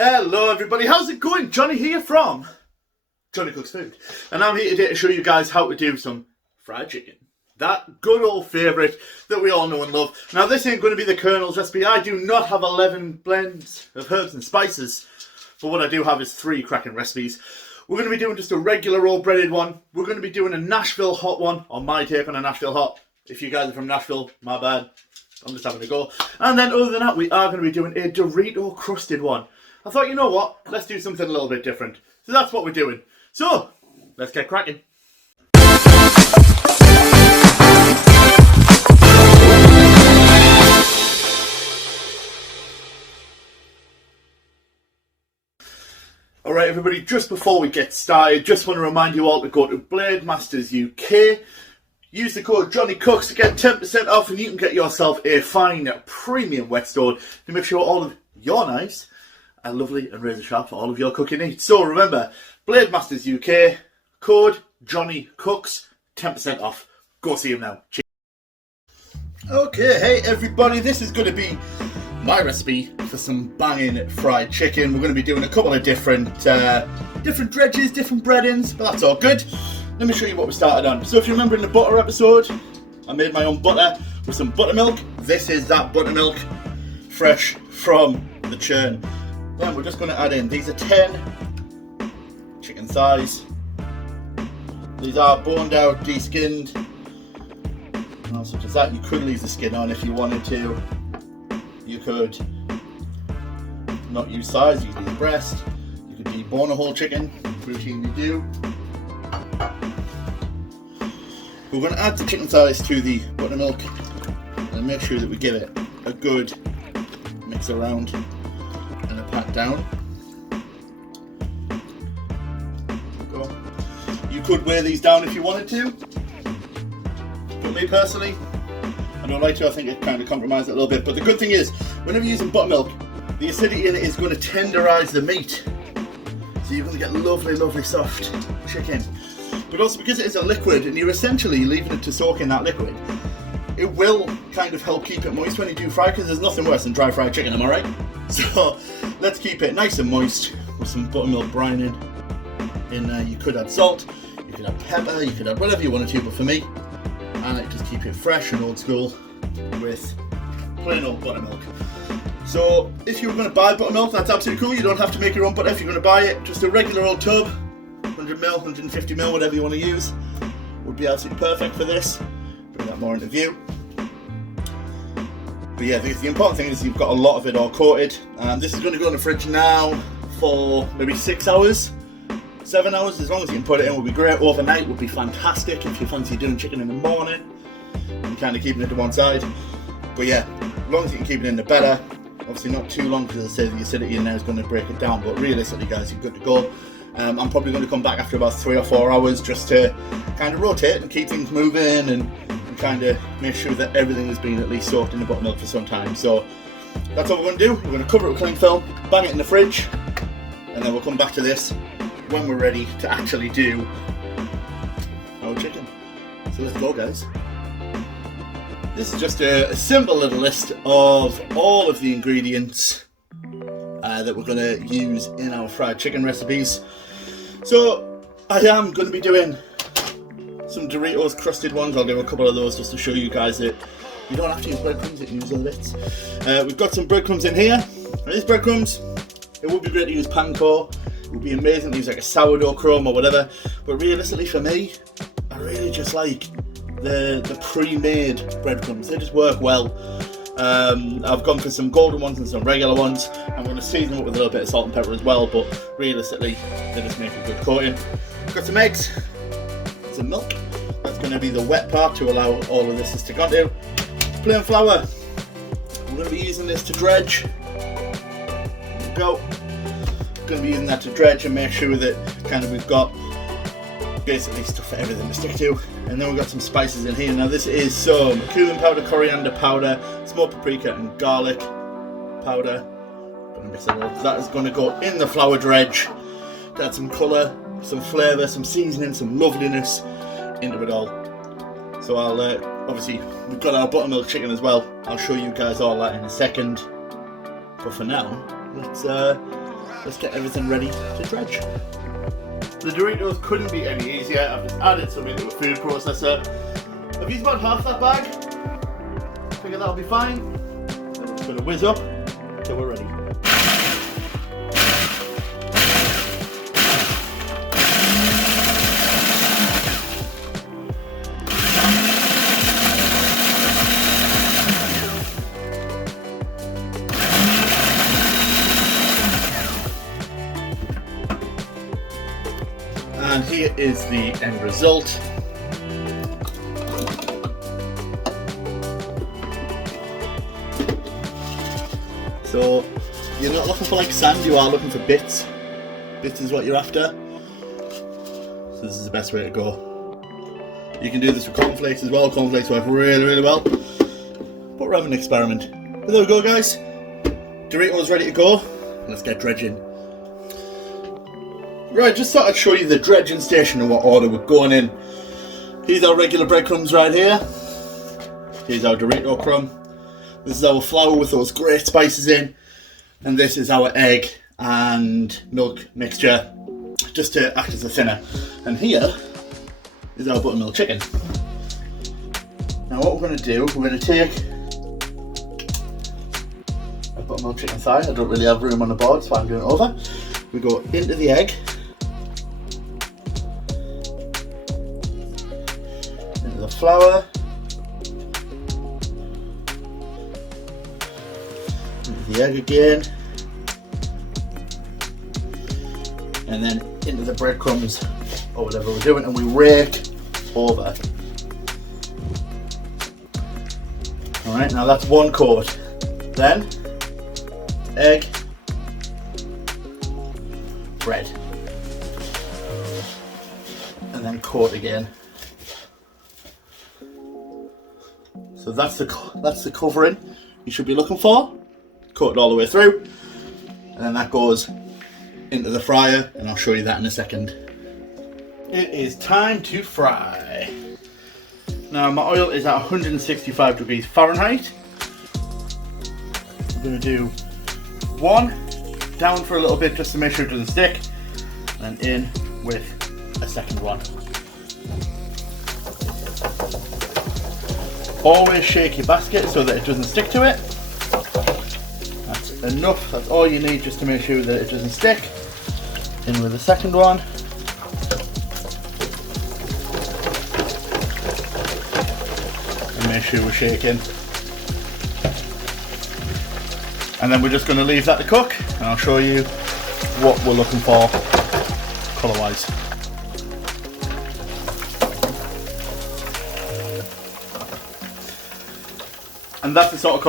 Hello everybody, how's it going? Johnny here from Johnny Cooks Food, and I'm here today to show you guys how to do some fried chicken. That good old favourite that we all know and love. Now this ain't going to be the Colonel's recipe. I do not have 11 blends of herbs and spices, but what I do have is 3 cracking recipes. We're going to be doing just a regular old breaded one. We're going to be doing a Nashville hot one, or my take on a Nashville hot. If you guys are from Nashville, my bad. I'm just having a go. And then other than that, we are going to be doing a Dorito crusted one. I thought, you know what, let's do something a little bit different. So that's what we're doing. So, let's get cracking. Alright everybody, just before we get started, just want to remind you all to go to Blade Masters UK. Use the code JohnnyCooks to get 10% off and you can get yourself a fine premium whetstone to make sure all of your knives are lovely and razor sharp for all of your cooking needs. So remember, Blade Masters UK, code JohnnyCooks, 10% off. Go see him now. Cheers. Okay, hey everybody, this is going to be my recipe for some banging fried chicken. We're going to be doing a couple of different dredges, different breadings, but that's all good. Let me show you what we started on. So if you remember in the butter episode, I made my own butter with some buttermilk. This is that buttermilk, fresh from the churn. Then we're just going to add in, these are 10 chicken thighs. These are boned out, deskinned. Such as that, you could leave the skin on if you wanted to. You could not use thighs, you could use breast. You could debone a whole chicken, routinely do. We're going to add the chicken thighs to the buttermilk and make sure that we give it a good mix around and a pat down. There we go. You could weigh these down if you wanted to, but me personally, I don't like to. I think it kind of compromises it a little bit, but the good thing is, whenever you're using buttermilk, the acidity in it is going to tenderise the meat, so you're going to get lovely, lovely soft chicken. But also because it is a liquid and you're essentially leaving it to soak in that liquid, it will kind of help keep it moist when you do fry, because there's nothing worse than dry fried chicken, am I right? So let's keep it nice and moist with some buttermilk brining in there. You could add salt, you could add pepper, you could add whatever you wanted to, but for me, I like to just keep it fresh and old school with plain old buttermilk. So if you were going to buy buttermilk, that's absolutely cool. You don't have to make your own butter if you're going to buy it. Just a regular old tub, 100ml, 150ml, whatever you want to use, would be absolutely perfect for this. Bring that more into view. But yeah, the important thing is you've got a lot of it all coated. This is going to go in the fridge now for maybe 6 hours, 7 hours, as long as you can put it in, would be great. Overnight would be fantastic if you fancy doing chicken in the morning and kind of keeping it to one side. But yeah, as long as you can keep it in, the better. Obviously not too long, because as I say, the acidity in there is going to break it down, but realistically guys, you're good to go. I'm probably going to come back after about 3 or 4 hours just to kind of rotate and keep things moving and kind of make sure that everything has been at least soaked in the buttermilk for some time. So that's what we're going to do. We're going to cover it with cling film, bang it in the fridge, and then we'll come back to this when we're ready to actually do our chicken. So let's go guys. This is just a simple little list of all of the ingredients that we're going to use in our fried chicken recipes. So I am going to be doing some Doritos crusted ones. I'll do a couple of those just to show you guys that you don't have to use breadcrumbs, you can use other bits. We've got some breadcrumbs in here. Now these breadcrumbs, it would be great to use panko. It would be amazing to use like a sourdough crumb or whatever, but realistically for me, I really just like the pre-made breadcrumbs. They just work well. I've gone for some golden ones and some regular ones. I'm going to season them up with a little bit of salt and pepper as well, but realistically they just make a good coating. Got some eggs, some milk. That's going to be the wet part to allow all of this to stick onto. Plain flour. We're going to be using this to dredge. There we go. Going to be using that to dredge and make sure that kind of we've got basically stuff for everything to stick to. And then we've got some spices in here. Now this is some cumin powder, coriander powder, smoked paprika and garlic powder. Gonna mix it all. That is going to go in the flour dredge to add some colour, some flavour, some seasoning, some loveliness into it all. So I'll obviously we've got our buttermilk chicken as well. I'll show you guys all that in a second. But for now, let's let's get everything ready to dredge. The Doritos couldn't be any easier. I've just added some into a food processor. I've used about half that bag. I figure that'll be fine. Then it's going to whiz up till we're ready. And here is the end result. So you're not looking for like sand, you are looking for bits. Bits is what you're after. So this is the best way to go. You can do this with cornflakes as well. Cornflakes work really, really well. But we're having an experiment. But there we go, guys. Doritos ready to go. Let's get dredging. Right, just thought I'd show you the dredging station and what order we're going in. Here's our regular breadcrumbs right here. Here's our Dorito crumb. This is our flour with those great spices in. And this is our egg and milk mixture, just to act as a thinner. And here is our buttermilk chicken. Now what we're going to do, we're going to take a buttermilk chicken thigh. I don't really have room on the board, so I'm doing it over. We go into the egg. Into the flour. Into the egg again. And then into the breadcrumbs or whatever we're doing, and we rake over. Alright, now that's one coat. Then, egg, bread. And then coat again. So that's the covering you should be looking for. Coat it all the way through. And then that goes into the fryer, and I'll show you that in a second. It is time to fry. Now my oil is at 165 degrees Fahrenheit. I'm going to do one down for a little bit just to make sure it doesn't stick, and in with a second one. Always shake your basket so that it doesn't stick to it. That's enough, that's all you need just to make sure that it doesn't stick. In with the second one. And make sure we're shaking. And then we're just going to leave that to cook, and I'll show you what we're looking for colour wise. And that's the sort of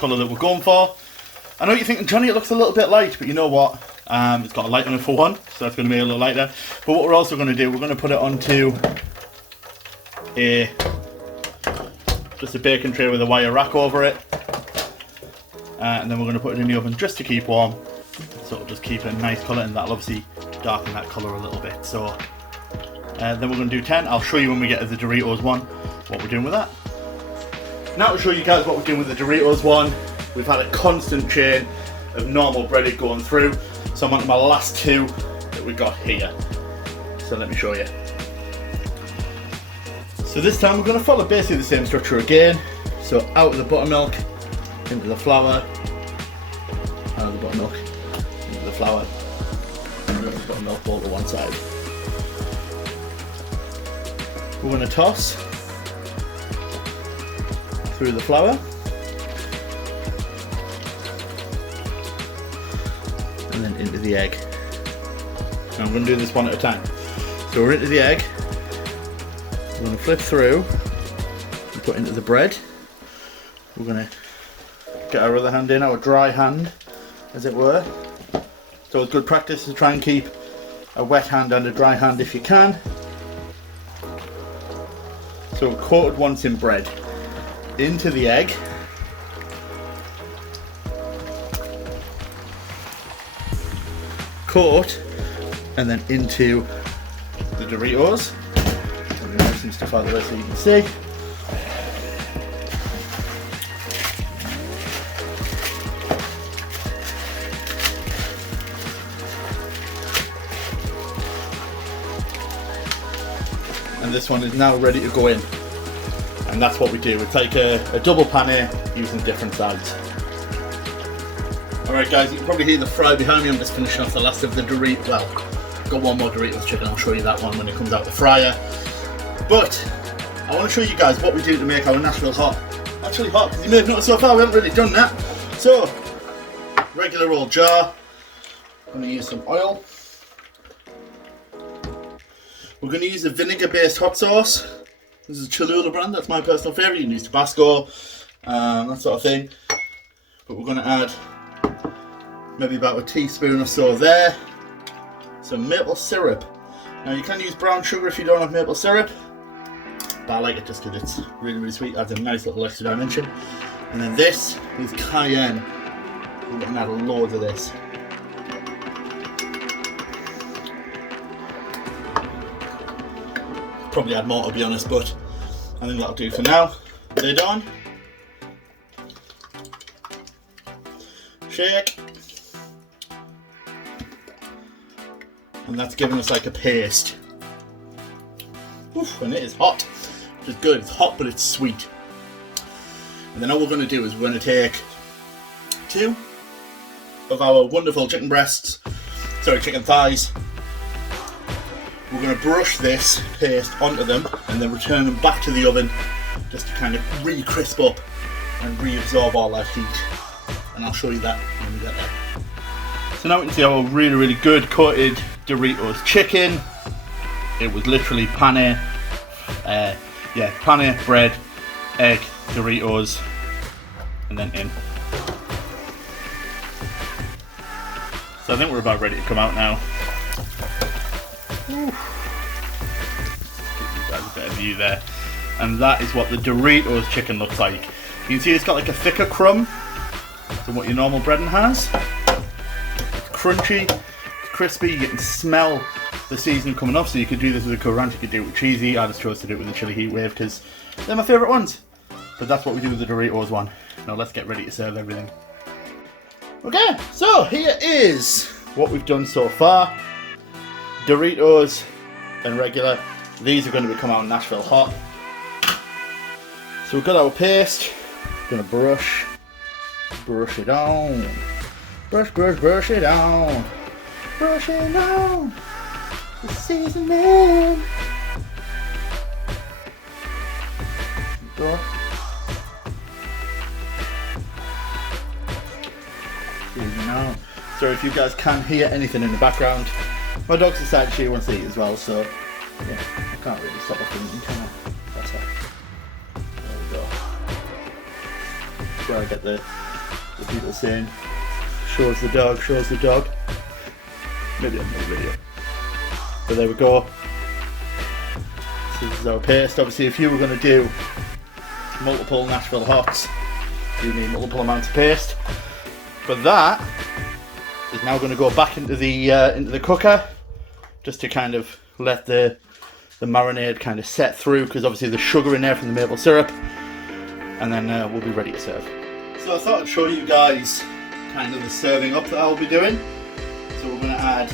colour that we're going for. I know you're thinking, Johnny, it looks a little bit light, but you know what? It's got a light on it for one, so that's going to be a little lighter. But what we're also going to do, we're going to put it onto just a baking tray with a wire rack over it. And then we're going to put it in the oven just to keep warm. So it'll just keep a nice colour, and that'll obviously darken that colour a little bit. So then we're going to do 10. I'll show you when we get to the Doritos one what we're doing with that. Now to show you guys what we're doing with the Doritos one, we've had a constant chain of normal breaded going through. So I'm on to my last two that we got here. So let me show you. So this time we're going to follow basically the same structure again. So out of the buttermilk, into the flour, out of the buttermilk, into the flour, and out of the buttermilk all to one side. We're going to toss through the flour, and then into the egg. Now I'm going to do this one at a time. So we're into the egg, we're going to flip through and put into the bread. We're going to get our other hand in, our dry hand as it were. So it's good practice to try and keep a wet hand and a dry hand if you can. So coated once in bread. Into the egg, coat, and then into the Doritos. I'm going to move some stuff out of the way so you can see. this one is now ready to go in. And that's what we do. It's like a double pane using different sides. Alright guys, you can probably hear the fry behind me. I'm just finishing off the last of the Doritos. Well, I've got one more Doritos chicken. I'll show you that one when it comes out the fryer. But I want to show you guys what we do to make our Nashville hot. Actually hot, because you may have noticed so far we haven't really done that. So, regular old jar. I'm going to use some oil. We're going to use a vinegar-based hot sauce. This is a Cholula brand, that's my personal favourite. You can use Tabasco, that sort of thing. But we're going to add maybe about a teaspoon or so there. Some maple syrup. Now you can use brown sugar if you don't have maple syrup, but I like it just because it's really, really sweet. Adds a nice little extra dimension. And then this is cayenne. We're going to add a load of this. Probably add more to be honest, but I think that'll do for now. Lid on. Shake. And that's giving us like a paste. Oof, and it is hot, which is good. It's hot, but it's sweet. And then all we're going to do is we're going to take 2 of our wonderful chicken thighs. We're going to brush this paste onto them and then return them back to the oven just to kind of re-crisp up and reabsorb all that heat. And I'll show you that when we get there. So now we can see our really, really good coated Doritos chicken. It was literally pane, pane, bread, egg, Doritos, and then in. So I think we're about ready to come out now. Give you guys a better view there. And that is what the Doritos chicken looks like. You can see it's got like a thicker crumb than what your normal breading has. It's crunchy, it's crispy, you can smell the seasoning coming off, so you could do this with a Cool Ranch, you could do it with cheesy. I just chose to do it with the chili heat wave because they're my favourite ones. But that's what we do with the Doritos one. Now let's get ready to serve everything. Okay, so here is what we've done so far. Doritos and regular. These are going to become our Nashville hot. So we've got our paste. We're going to brush it on. Brush it on. Brush it on. The seasoning. Go. Seasoning on. Sorry if you guys can't hear anything in the background. My dog's decided she wants to eat as well, so yeah, I can't really stop her from eating, can I? That's it. There we go. That's where I get the people saying, shows the dog. Maybe I'll make a video. But there we go. So this is our paste. Obviously, if you were going to do multiple Nashville hots, you need multiple amounts of paste. But that is now going to go back into the cooker, just to kind of let the marinade kind of set through, because obviously there's sugar in there from the maple syrup, and then we'll be ready to serve. So I thought I'd show you guys kind of the serving up that I'll be doing. So we're going to add a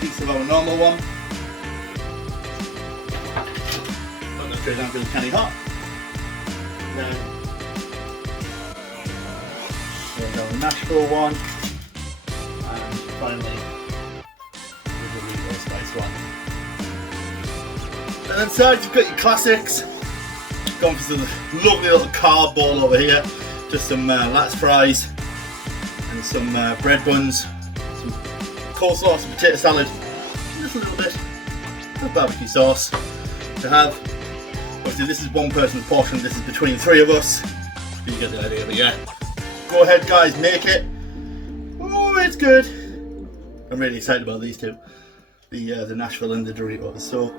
piece of our normal one. Put it straight down because it's kind of hot. Then our Nashville one, and finally the Doritos spice one. And then sides, you've got your classics. Gone for some lovely little carb ball over here. Just some Latz fries and some bread buns, some coleslaw, some potato salad, and just a little bit of barbecue sauce to have. Obviously this is one person's portion, this is between 3 of us. You get the idea, but yeah. Go ahead guys, make it. Oh, it's good. I'm really excited about these two. The Nashville and the Doritos. So,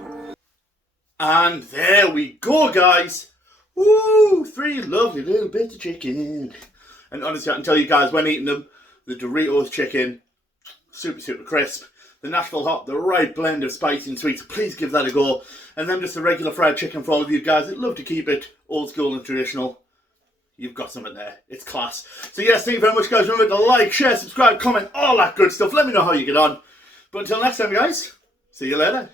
and there we go guys. Woo! 3 lovely little bits of chicken. And honestly, I can tell you guys, when eating them, the Doritos chicken, super, super crisp. The Nashville hot, the right blend of spicy and sweet. So please give that a go. And then just the regular fried chicken for all of you guys that love to keep it old school and traditional. You've got something there. It's class. So yes, thank you very much guys. Remember to like, share, subscribe, comment, all that good stuff. Let me know how you get on. But until next time guys, see you later.